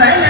Well,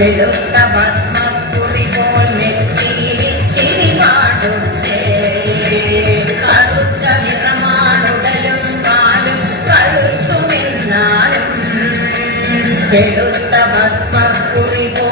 വെളുത്ത ഭസ്മക്കുറി പോൽ നെറ്റിയിലെ ചിരിപാടുണ്ട് കറുത്ത നിറമാണുടലും കാലും കഴുത്തുമെന്നാലും വെളുത്ത ഭസ്മക്കുറി പോൽ